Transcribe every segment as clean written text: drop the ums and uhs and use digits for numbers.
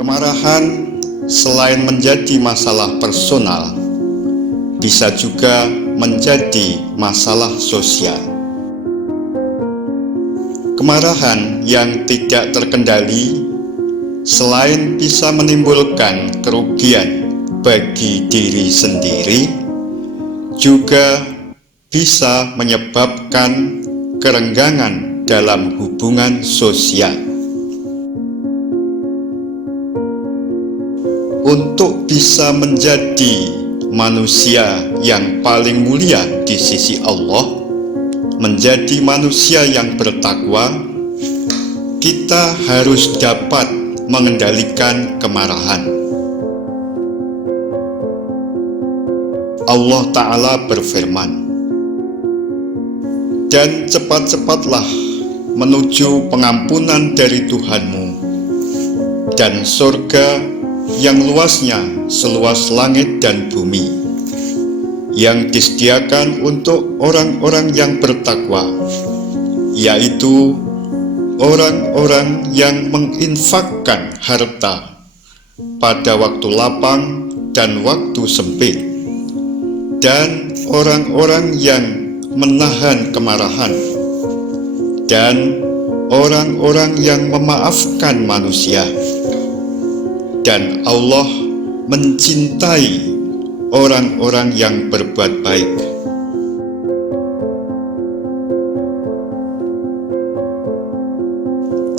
Kemarahan selain menjadi masalah personal, bisa juga menjadi masalah sosial. Kemarahan yang tidak terkendali selain bisa menimbulkan kerugian bagi diri sendiri, juga bisa menyebabkan kerenggangan dalam hubungan sosial. Untuk bisa menjadi manusia yang paling mulia di sisi Allah, menjadi manusia yang bertakwa, kita harus dapat mengendalikan kemarahan. Allah Ta'ala berfirman, "Dan cepat-cepatlah menuju pengampunan dari Tuhanmu, dan surga yang luasnya seluas langit dan bumi, yang disediakan untuk orang-orang yang bertakwa, yaitu orang-orang yang menginfakkan harta pada waktu lapang dan waktu sempit, dan orang-orang yang menahan kemarahan, dan orang-orang yang memaafkan manusia. Dan Allah mencintai orang-orang yang berbuat baik."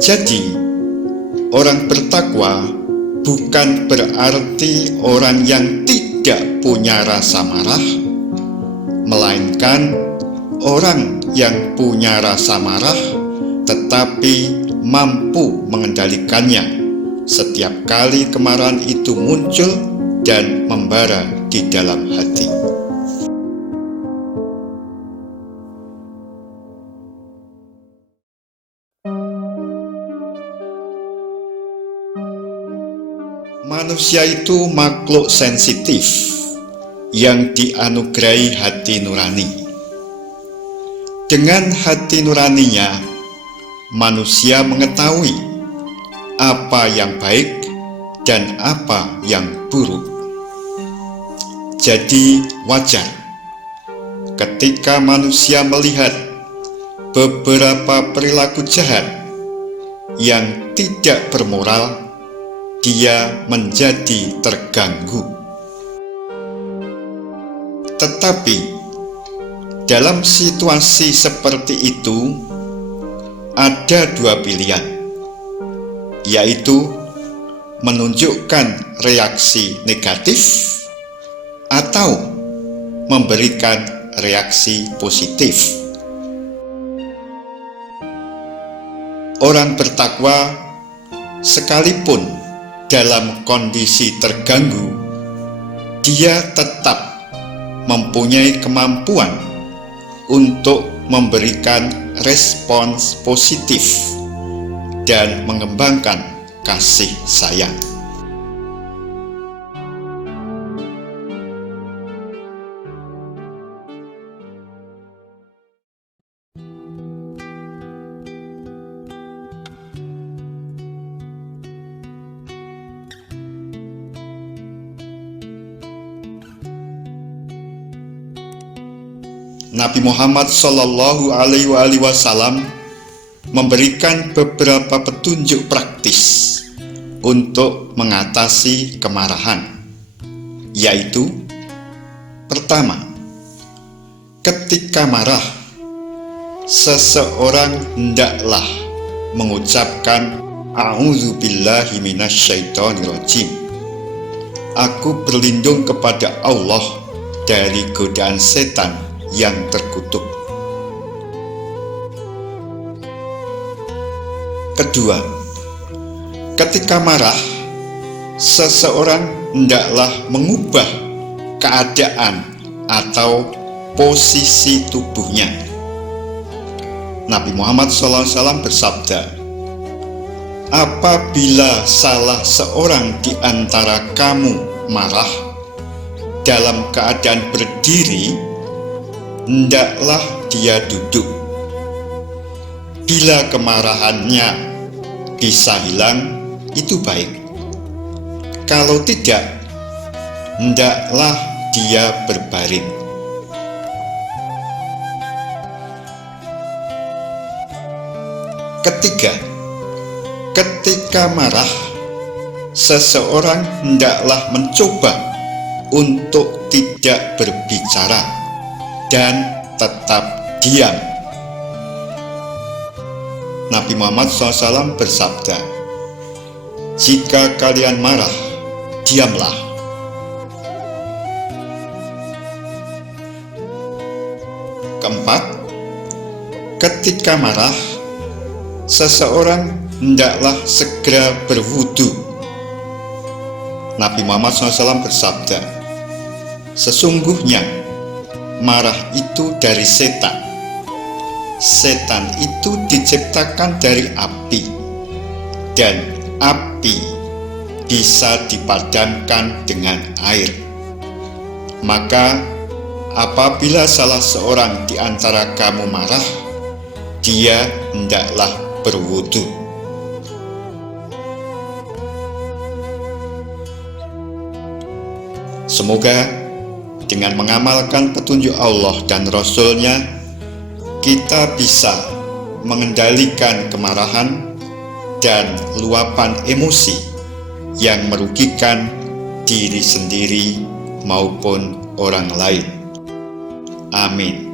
Jadi, orang bertakwa bukan berarti orang yang tidak punya rasa marah, melainkan orang yang punya rasa marah tetapi mampu mengendalikannya setiap kali kemarahan itu muncul dan membara di dalam hati. Manusia itu makhluk sensitif yang dianugerahi hati nurani. Dengan hati nuraninya, manusia mengetahui apa yang baik dan apa yang buruk. Jadi wajar ketika manusia melihat beberapa perilaku jahat yang tidak bermoral, dia menjadi terganggu. Tetapi dalam situasi seperti itu ada dua pilihan, yaitu menunjukkan reaksi negatif atau memberikan reaksi positif. Orang bertakwa sekalipun dalam kondisi terganggu, dia tetap mempunyai kemampuan untuk memberikan respons positif dan mengembangkan kasih sayang. Nabi Muhammad SAW memberikan beberapa petunjuk praktis untuk mengatasi kemarahan, yaitu: pertama, ketika marah, seseorang hendaklah mengucapkan "A'udzubillahi minasyaitonirrajim", aku berlindung kepada Allah dari godaan setan yang terkutuk. Kedua, ketika marah, seseorang hendaklah mengubah keadaan atau posisi tubuhnya. Nabi Muhammad SAW bersabda, "Apabila salah seorang di antara kamu marah dalam keadaan berdiri, hendaklah dia duduk. Bila kemarahannya bisa hilang, itu baik. Kalau tidak, hendaklah dia berbaring. Ketiga, ketika marah, seseorang hendaklah mencoba untuk tidak berbicara dan tetap diam. Nabi Muhammad SAW bersabda, "Jika kalian marah, diamlah." Keempat, ketika marah, seseorang hendaklah segera berwudu. Nabi Muhammad SAW bersabda, "Sesungguhnya marah itu dari setan. Setan itu diciptakan dari api, dan api bisa dipadamkan dengan air. Maka apabila salah seorang di antara kamu marah, dia hendaklah berwudu." Semoga dengan mengamalkan petunjuk Allah dan Rasul-Nya, kita bisa mengendalikan kemarahan dan luapan emosi yang merugikan diri sendiri maupun orang lain. Amin.